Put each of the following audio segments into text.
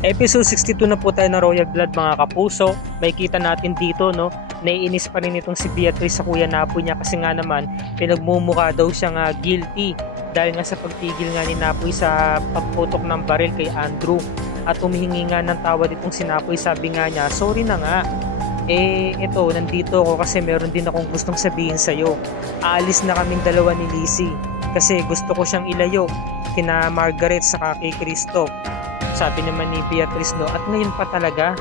Episode 62 na po tayo ng Royal Blood mga kapuso. May kita natin dito no, naiinis pa rin itong si Beatrice sa kuya Napoy niya kasi nga naman pinagmumukha daw siyang guilty dahil nga sa pagpigil nga ni Napoy sa pagputok ng baril kay Andrew. At humihingi nga ng tawad itong si Napoy, sabi nga niya, sorry na nga. Ito, nandito ako kasi meron din akong gustong sabihin sa'yo. Aalis na kaming dalawa ni Lizzie kasi gusto ko siyang ilayo kina Margaret saka kay Christoph. Sabi naman ni Beatrice no, at ngayon pa talaga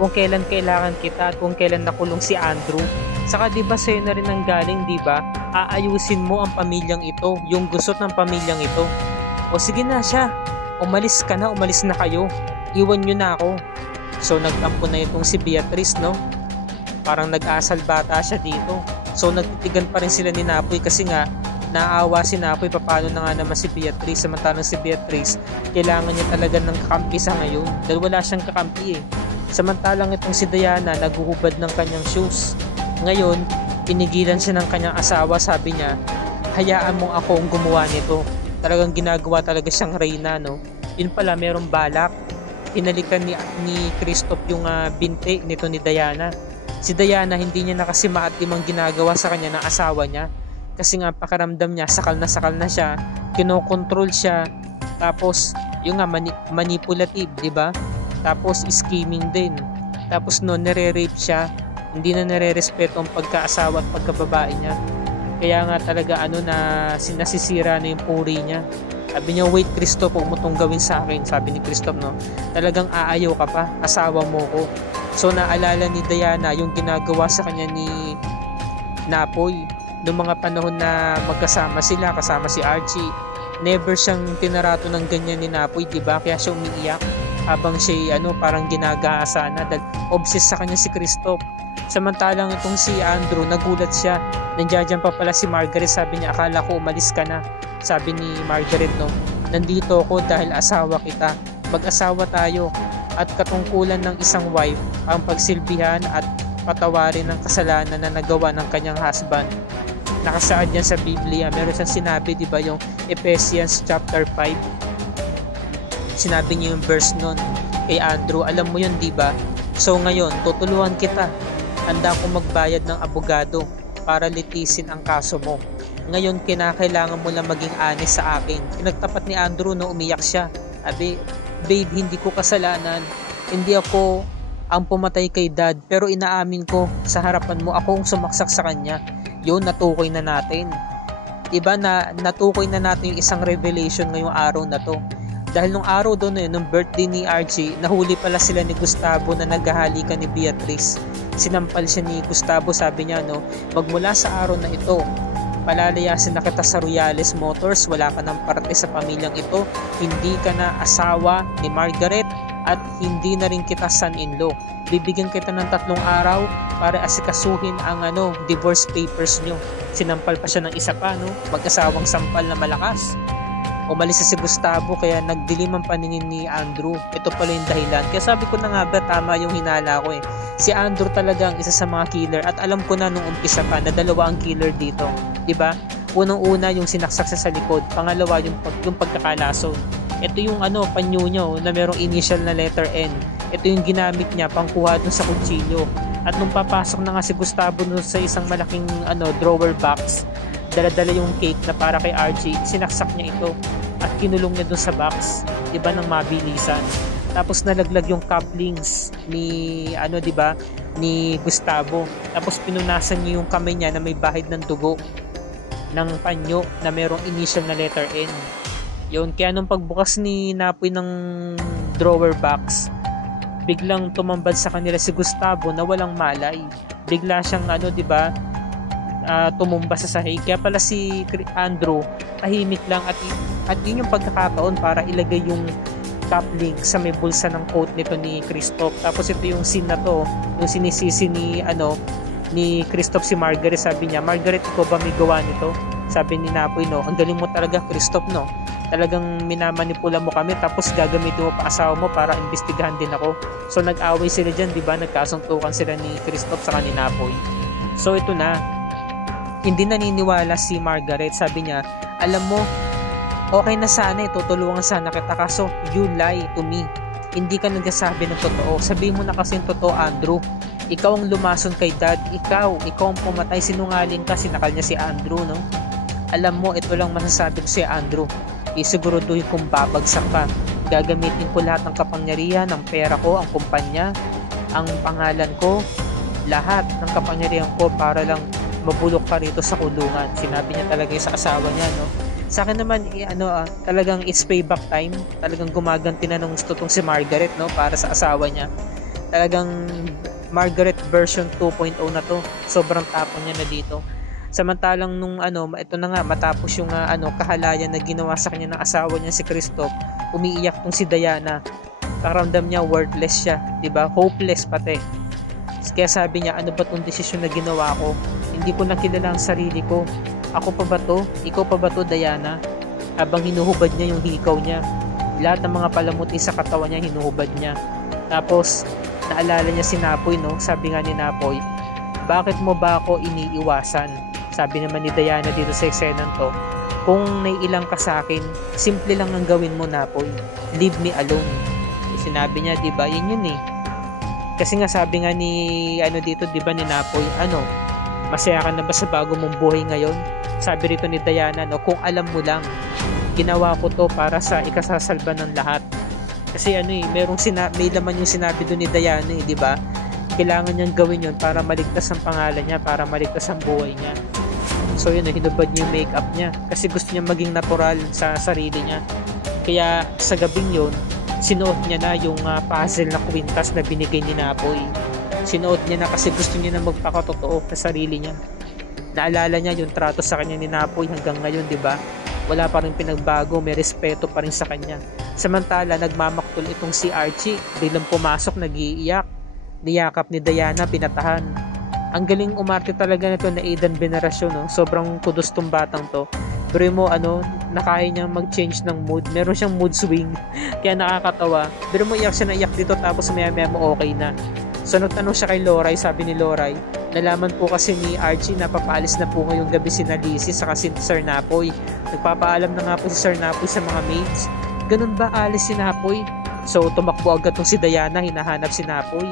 kung kailan kailangan kita at kung kailan nakulong si Andrew. Saka diba sa'yo na rin ang galing, diba? Aayusin mo ang pamilyang ito, yung gusot ng pamilyang ito. O sige na siya, umalis ka na, umalis na kayo. Iwan nyo na ako. So nagtampo na itong si Beatrice no. Parang nag-asal bata siya dito. So nagtitigan pa rin sila ni Napoy kasi nga naawa si Napoy, paano na nga naman si Beatrice, samantalang si Beatrice kailangan niya talaga ng kakampi sa ngayon dahil wala siyang kakampi samantalang itong si Diana naguhubad ng kanyang shoes. Ngayon pinigilan siya ng kanyang asawa, sabi niya hayaan mo ako ang gumawa nito. Talagang ginagawa talaga siyang reyna no. Yun pala merong balak, pinalikan ni Christoph yung binti nito ni Diana. Si Diana hindi niya na kasi maatim ang ginagawa sa kanya ng asawa niya kasi nga pakiramdam niya sakal na siya, kinokontrol siya, tapos yung nga manipulative, di ba? Tapos scheming din, tapos no nire-rape siya, hindi na nire-respeto ang pagkaasawa at pagkababae niya. Kaya nga talaga na sinasisira na yung puri niya. Sabi niya, wait Christoph, huwag mo tong gawin sa akin. Sabi ni Christoph no, talagang aayaw ka pa, asawa mo ko. So naalala ni Diana yung ginagawa sa kanya ni Napoy noong mga panahon na magkasama sila, kasama si Archie. Never siyang tinarato ng ganyan ni Napoy, diba? Kaya siya umiiyak habang siya parang ginagahasa na dahil obsessed sa kanya si Christoph. Samantalang itong si Andrew, nagulat siya, nandiyan pa pala si Margaret. Sabi niya, akala ko umalis ka na. Sabi ni Margaret no, nandito ako dahil asawa kita, mag-asawa tayo at katungkulan ng isang wife ang pagsilbihan at patawarin ng kasalanan na nagawa ng kanyang husband. Nakasaad yan sa Biblia, meron siyang sinabi, di ba, yung Ephesians chapter 5. Sinabi niya yung verse nun kay Andrew, alam mo yun, di ba? So ngayon, tutulungan kita. Handa akong magbayad ng abogado para litisin ang kaso mo. Ngayon, kinakailangan mo lang maging honest sa akin. Pinagtapat ni Andrew no, umiyak siya. Sabi, babe, hindi ko kasalanan. Hindi ako ang pumatay kay dad, pero inaamin ko sa harapan mo akong sumaksak sa kanya. Yun, natukoy na natin. Diba na natukoy na natin yung isang revelation ngayong araw na to. Dahil nung araw doon nung birthday ni Archie, nahuli pala sila ni Gustavo na naghahalikan ni Beatrice. Sinampal siya ni Gustavo, sabi niya no, magmula sa araw na ito, palalayasin na kita sa Royales Motors, wala ka ng parte sa pamilyang ito, hindi ka na asawa ni Margaret at hindi na rin kita son-in-law. Bibigyan kita ng 3 araw para asikasuhin ang divorce papers nyo. Sinampal pa siya ng isa pa no, mag-asawang sampal na malakas. Umalis na si Gustavo kaya nagdilim ang paningin ni Andrew. Ito pala yung dahilan. Kaya sabi ko na nga ba, tama yung hinala ko Si Andrew talaga ang isa sa mga killer at alam ko na nung umpisa pa na dalawa ang killer dito. Diba? Unang-una yung sinaksak sa likod, pangalawa yung pagkakalason. Ito yung panyo niya na merong initial na letter N. Ito yung ginamit niya pangkuha dun sa kutsilyo. At nung papasok na nga si Gustavo dun sa isang malaking drawer box, dala-dala yung cake na para kay Archie, sinaksak niya ito at kinulong niya dun sa box, diba, ng mabilisan. Tapos nalaglag yung couplings ni diba, ni Gustavo. Tapos pinunasan niya yung kamay niya na may bahid ng dugo ng panyo na merong initial na letter N. Yun, kaya nung pagbukas ni Napoy ng drawer box, biglang tumambad sa kanila si Gustavo na walang malay. Bigla siyang diba, tumumba sa sahig. Kaya pala si Andrew tahimik lang at yun yung pagkakataon para ilagay yung coupling sa may bulsa ng coat nito ni Christoph. Tapos ito yung scene na to, yung sinisisi ni Christoph si Margaret. Sabi niya, Margaret, ikaw ba may gawa nito? Sabi ni Napoy no, ang galing mo talaga Christoph no, talagang minamanipula mo kami tapos gagamitin mo pa asawa mo para imbestigahan din ako. So nag-away sila dyan, diba, nagkasuntukan sila ni Christoph sa ni Napoy. So ito na, hindi naniniwala si Margaret. Sabi niya, alam mo, okay na sana, tutulungan sana kita, kaso you lie to me. hindi ka nagsasabi ng totoo. Sabihin mo na kasi yung totoo, Andrew. Ikaw ang lumason kay dad. Ikaw ang pumatay. Sinungaling ka, sinakal niya si Andrew, no? Alam mo, ito lang masasabi ko si Andrew. Isiguraduhin kong babagsak ka. Gagamitin ko lahat ng kapangyarihan, ng pera ko, ang kumpanya, ang pangalan ko, lahat ng kapangyarihan ko para lang mabulok ka rito sa kulungan. Sinabi niya talaga sa asawa niya, no? Sa akin naman, talagang it's payback time. Talagang gumaganti na nung gusto tong si Margaret, no? Para sa asawa niya. Talagang Margaret version 2.0 na to. Sobrang tapon niya na dito. Samantalang nung ito na nga, matapos yung kahalayan na ginawa sa kanya ng asawa niya si Christoph, umiiyak tong si Diana. Karamdam niya worthless siya, 'di ba? Hopeless pati. Kaya sabi niya, ano ba tong desisyon na ginawa ko? Hindi ko nakilala ang sarili ko. Ako pa ba to? Ikaw pa ba to, Diana? Habang hinuhubad niya yung hikaw niya. Lahat ng mga palamuti sa katawan niya, hinuhubad niya. Tapos, naalala niya si Napoy, no? Sabi nga ni Napoy, bakit mo ba ako iniiwasan? Sabi naman ni Diana dito sa eksenang to, kung naiilang ka sa akin, simple lang ang gawin mo, Napoy. Leave me alone. Sinabi niya, di ba? Yun eh. Kasi nga sabi nga ni dito, di ba, ni Napoy, masaya ka na ba sa bago mong buhay ngayon? Sabi rito ni Diana, no, kung alam mo lang, ginawa ko to para sa ikasasalba ng lahat. Kasi may laman yung sinabi doon ni Diana, di ba? Kailangan niyang gawin yun para maligtas ang pangalan niya, para maligtas ang buhay niya. So yun, hinubad niya yung makeup niya kasi gusto niya maging natural sa sarili niya. Kaya sa gabing yun, sinuot niya na yung puzzle na kwintas na binigay ni Napoy. Sinuot niya na kasi gusto niya na magpakatotoo sa sarili niya. Naalala niya yung trato sa kanya ni Napoy hanggang ngayon, di ba? Wala pa rin pinagbago, may respeto pa rin sa kanya. Samantala, nagmamaktol itong si Archie, biglang pumasok, nag-iiyak. Niyakap ni Diana, pinatahan. Ang galing umarte talaga nito na Aidan Veneracion, no? Sobrang kudos tong batang to. Pero mo, nakaya niyang mag-change ng mood. Meron siyang mood swing. Kaya nakakatawa. Pero mo, iyak siya na iyak dito tapos maya-maya mo okay na. So nagtanong siya kay Loray, sabi ni Loray, nalaman po kasi ni Archie na papaalis na po ngayong gabi si Lizzie saka si Sir Napoy. Nagpapaalam na nga po si Sir Napoy sa mga maids. Ganun ba alis si Napoy? So tumakbo agad tong si Diana, hinahanap si Napoy.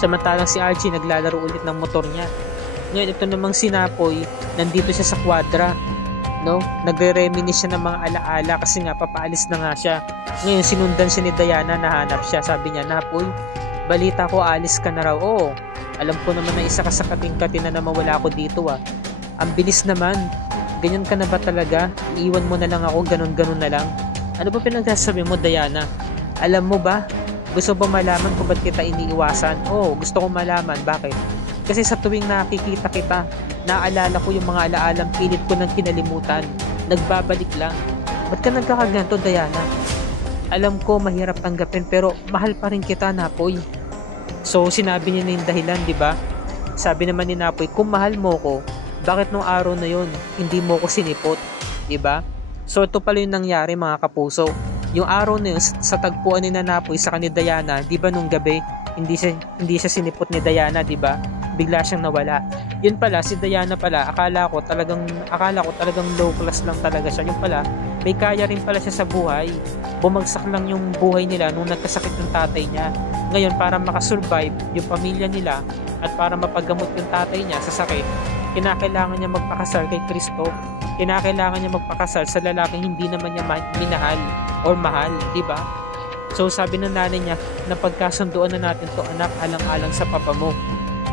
Samantalang si Archie naglalaro ulit ng motor niya. Ngayon ito namang si Napoy, nandito siya sa kwadra, no? Nagre-reminisce siya ng mga alaala kasi nga papaalis na nga siya. Ngayon sinundan siya ni Diana, nahanap siya. Sabi niya, Napoy, balita ko alis ka na raw. Oo, alam ko naman na isa ka sa kating-katin na mawala ako dito Ang bilis naman. Ganyan ka na ba talaga? Iiwan mo na lang ako, ganun-ganun na lang. Ano ba pinagsasabi mo, Diana? Alam mo ba? Gusto ba malaman kung ba't kita iniiwasan? Oo, gusto kong malaman. Bakit? Kasi sa tuwing nakikita kita, naaalala ko yung mga alaalang pilit ko nang kinalimutan. Nagbabalik lang. Ba't ka nagkakaganto, Diana? Alam ko mahirap tanggapin pero mahal pa rin kita, Napoy. So sinabi niya na yung dahilan, di ba? Sabi naman ni Napoy, kung mahal mo ko, bakit nung araw na yun hindi mo ko sinipot, di ba? So ito pala yung nangyari, mga kapuso. Yung araw na yun sa tagpuan ni Napoy sa ni Diana, di ba nung gabi hindi siya sinipot ni Diana, di ba? Bigla siyang nawala. Yun pala si Diana pala, akala ko talagang low class lang talaga siya. Yung pala may kaya rin pala siya sa buhay. Bumagsak lang yung buhay nila nung nagkasakit yung tatay niya. Ngayon para makasurvive yung pamilya nila at para mapagamot yung tatay niya sa sakit, kinakailangan niya magpakasal kay Christoph. Kinakailangan niya magpakasal sa lalaking hindi naman niya minahal or mahal, di ba? So sabi ng nanay niya, napagkasunduan na natin to, anak, alang-alang sa papa mo.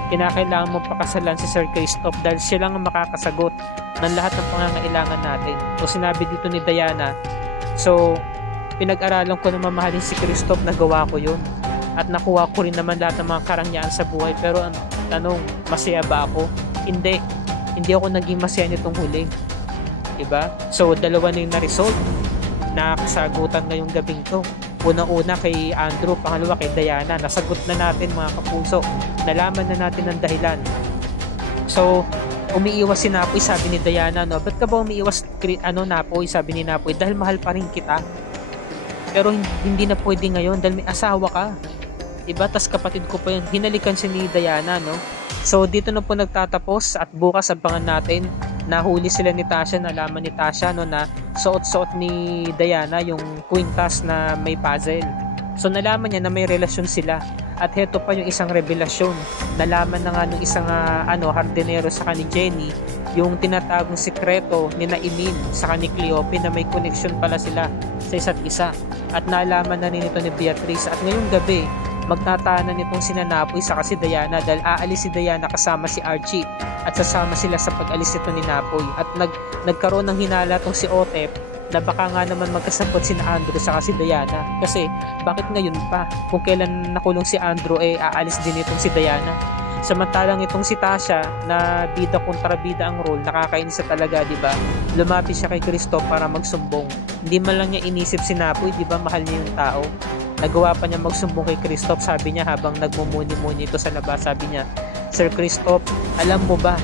Kinakailangan mo pakasalan si Sir Christoph dahil siya lang ang makakasagot ng lahat ng pangangailangan natin. So sinabi dito ni Diana, so pinag-aralan ko na mamahalin si Christoph, nagawa ko yun. At nakuha ko rin naman lahat ng mga karangyaan sa buhay. Pero ang tanong, masaya ba ako? Hindi ako naging masaya nitong huli. Diba? So dalawa na yung na-resolve. Nakasagutan ngayong gabing to. Una-una kay Andrew, pangalawa kay Diana. Nasagot na natin, mga kapuso. Nalaman na natin ang dahilan. So umiiwas si Napoy, sabi ni Diana, no? Ba't ka ba umiiwas, Napoy? Sabi ni Napoy, dahil mahal pa rin kita. Pero hindi na pwede ngayon dahil may asawa ka. Diba? Tas kapatid ko pa yun. Hinalikan siya ni Diana, no? So dito na po nagtatapos at bukas abangan natin. Nahuli sila ni Tasha, nalaman ni Tasha, no, na suot-suot ni Diana yung kwintas na may puzzle. So nalaman niya na may relasyon sila. At heto pa yung isang revelasyon. Nalaman na nga nung isang hardinero sa ni Jenny yung tinatagong sikreto ni Naimin sa ni Cleope na may connection pala sila sa isa't isa. At nalaman na nito ni Beatrice at ngayong gabi magtatanan nitong si Napoy sa si Diana dahil aalis si Diana kasama si Archie at sasama sila sa pag-alis nito ni Napoy. At nagkaroon ng hinala tong si Otep na baka nga naman magkasabot si Andrew sa si Diana kasi bakit ngayon pa kung kailan nakulong si Andrew aalis din itong si Diana. Samantalang itong si Tasha na bida kontra bida ang role, nakakainis talaga, di ba? Lumapit siya kay Christoph para magsumbong. Hindi man lang niya inisip si Napoy, di ba? Mahal niya yung tao. Nagawa pa niya magsumbong kay Christoph, sabi niya habang nagmumuni-muni ito sa labas, sabi niya, Sir Christoph, alam mo ba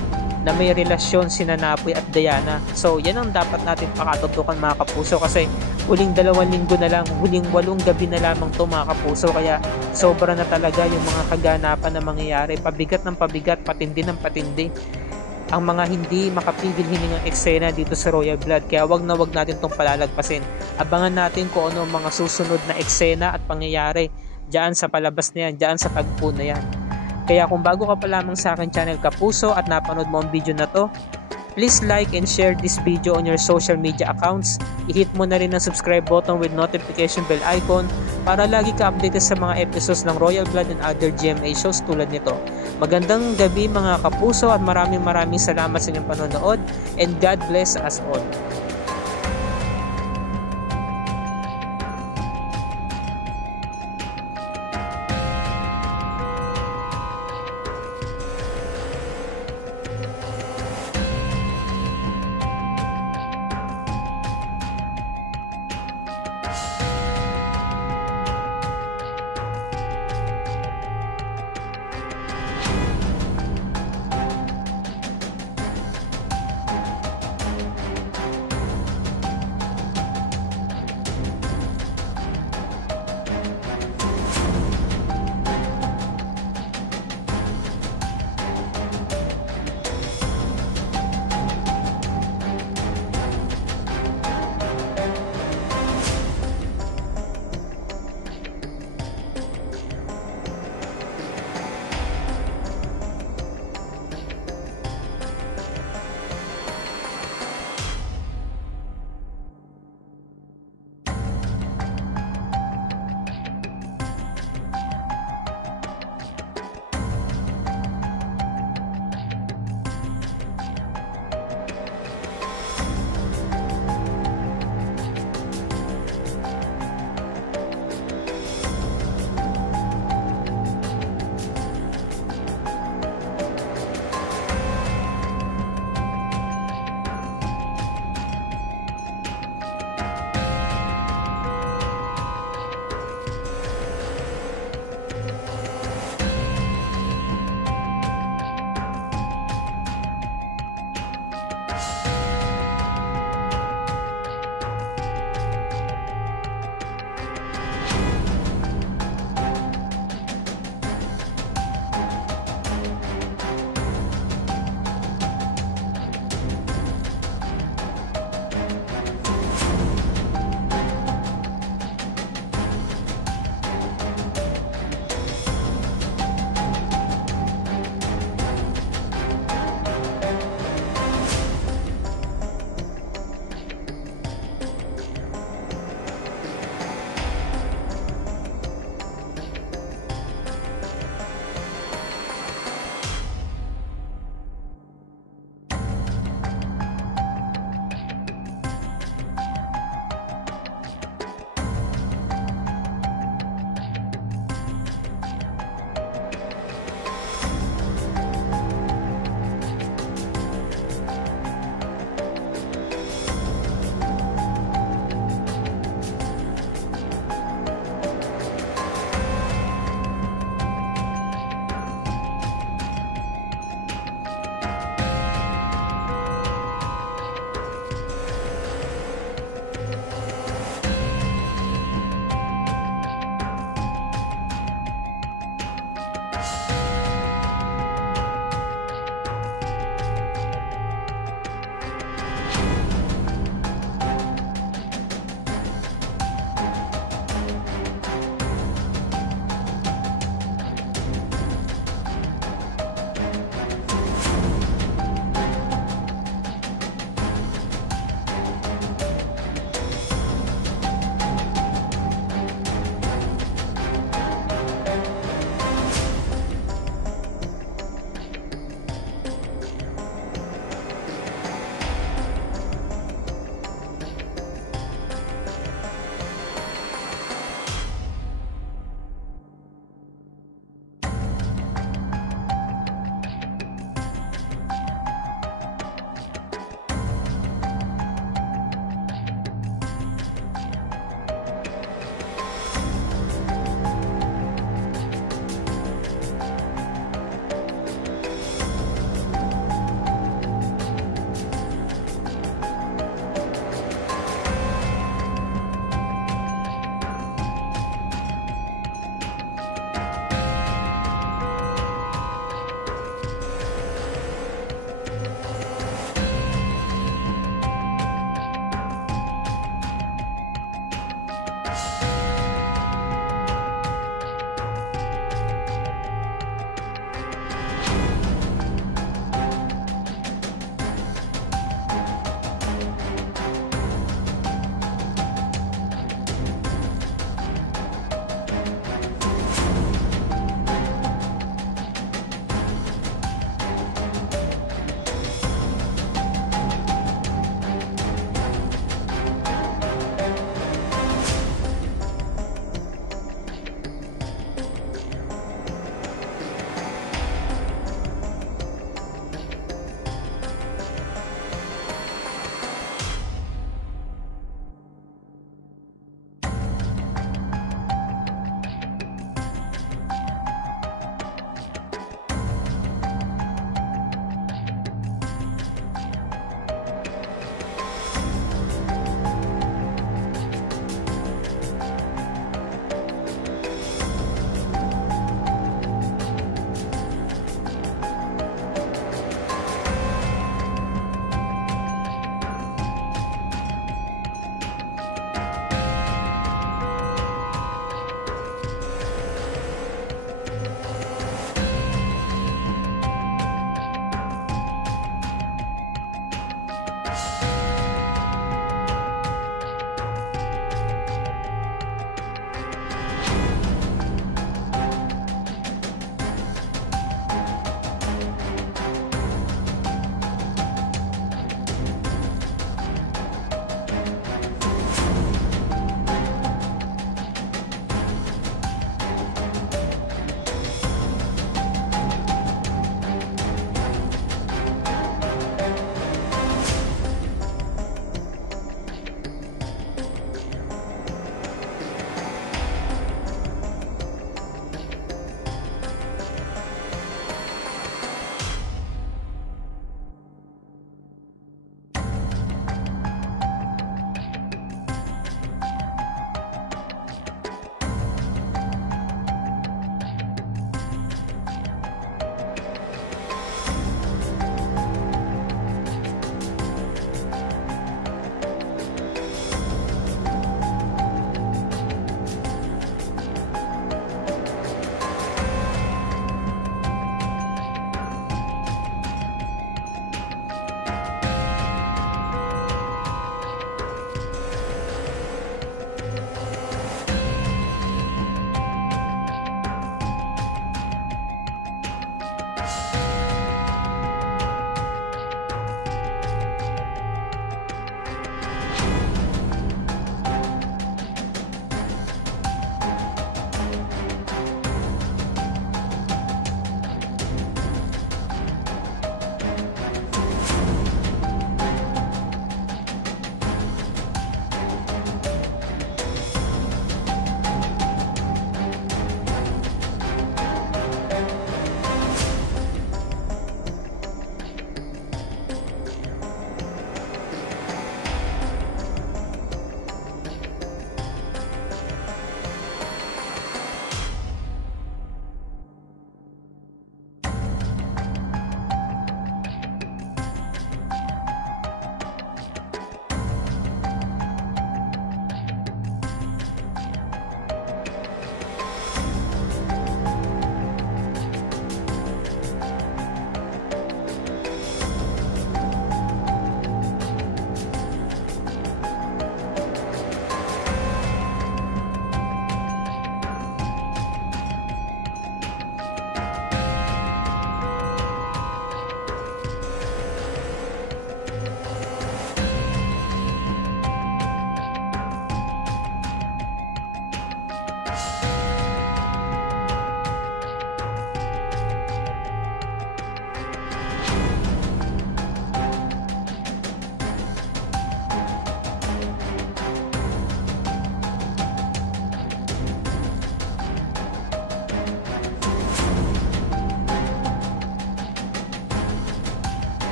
na may relasyon si Napoy at Diana? So yan ang dapat natin pakatutukan mga kapuso kasi huling 2 linggo na lang, huling 8 gabi na lamang to mga kapuso, kaya sobra na talaga yung mga kaganapan na mangyayari, pabigat ng pabigat, patindi ng patindi ang mga hindi makapigil hiningang eksena dito sa Royal Blood, kaya wag na wag natin tong palalagpasin. Abangan natin kung ano ang mga susunod na eksena at pangyayari dyan sa palabas na yan, dyan sa tagpo na yan. Kaya kung bago ka pa lamang sa akin channel Kapuso at napanood mo ang video na to, please like and share this video on your social media accounts. I-hit mo na rin ang subscribe button with notification bell icon para lagi ka updated sa mga episodes ng Royal Blood and other GMA shows tulad nito. Magandang gabi mga kapuso at maraming salamat sa inyong panonood and God bless us all.